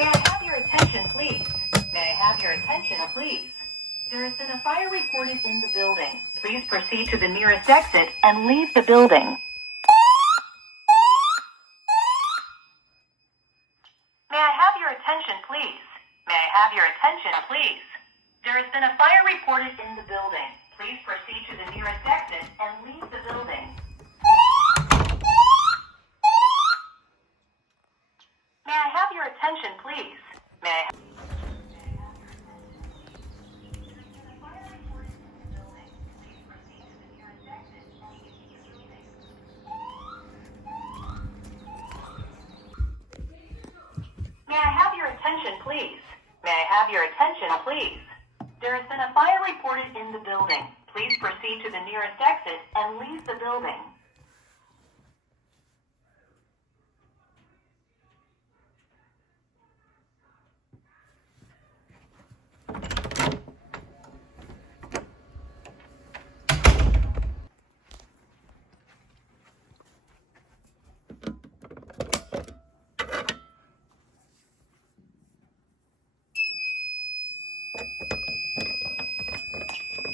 May I have your attention, please? May I have your attention, please? There has been a fire reported in the building. Please proceed to the nearest exit and leave the building. May I have your attention, please? May I have your attention, please? There has been a fire reported in the building. Please proceed to the nearest exit and leave the building. May I have your attention, please? May I have... May I have your attention, please? May I have your attention, please? There has been a fire reported in the building. Please proceed to the nearest exit and leave the building.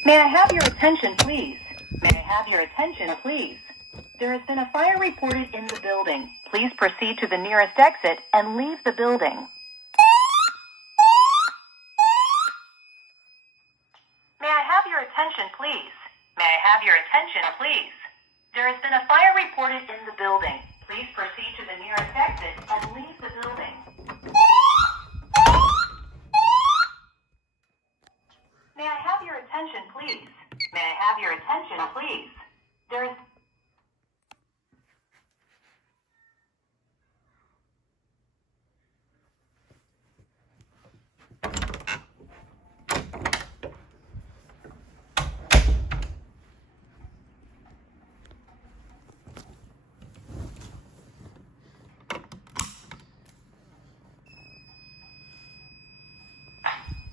May I have your attention, please? May I have your attention, please? There has been a fire reported in the building. Please proceed to the nearest exit and leave the building. May I have your attention, please? May I have your attention, please? There has been a fire reported in the building. Please proceed to the nearest exit and leave the building. May I have your attention, please? May I have your attention, please? There is...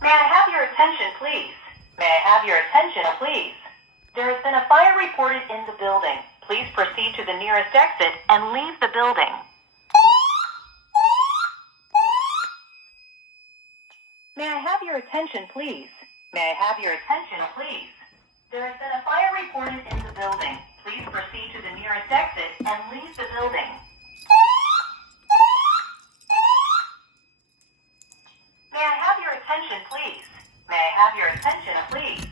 May I have your attention, please? May I have your attention, please? There has been a fire reported in the building. Please proceed to the nearest exit and leave the building. May I have your attention, please? May I have your attention, please? There has been a fire reported in the building. Please proceed to the nearest exit and leave the building. May I have your attention, please? May I have your attention, please?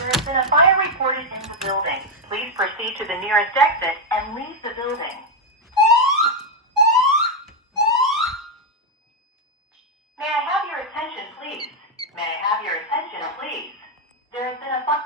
There has been a fire reported in the building. Please proceed to the nearest exit and leave the building. May I have your attention, please? May I have your attention, please? There has been a fire...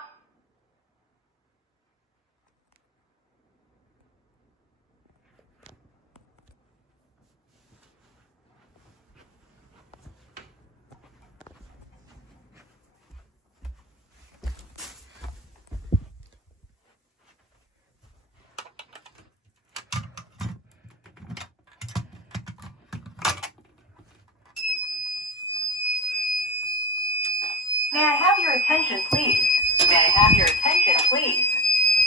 May I have your attention, please? May I have your attention, please?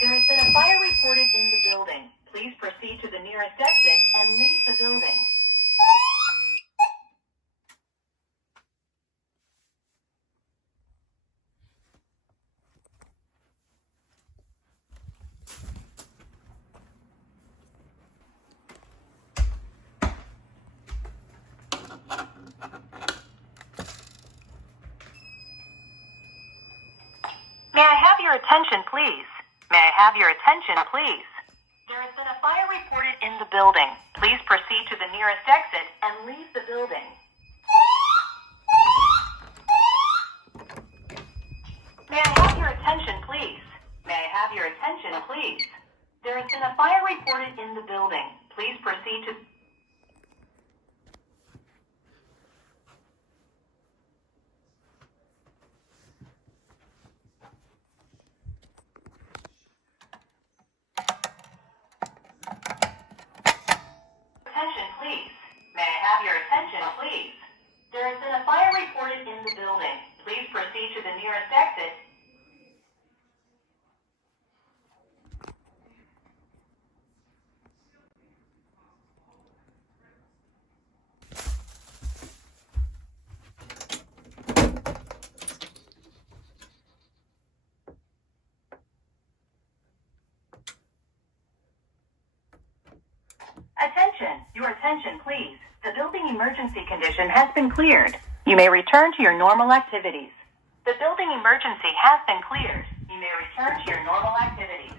There has been a fire reported in the building. Please proceed to the nearest exit and leave the building. May I have your attention, please? May I have your attention, please? There has been a fire reported in the building. Please proceed to the nearest exit and leave the building. May I have your attention, please? May I have your attention, please? There has been a fire reported in the building. Please proceed to... Attention, please. May I have your attention, please? There has been a fire reported in the building. Please proceed to the nearest exit. Your attention, please. The building emergency condition has been cleared. You may return to your normal activities. The building emergency has been cleared. You may return to your normal activities.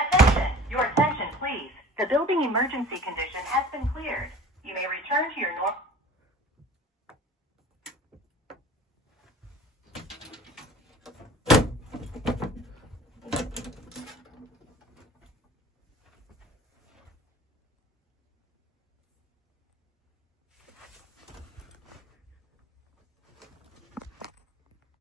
Attention! Your attention, please. The building emergency condition has been cleared. You may return to your normal...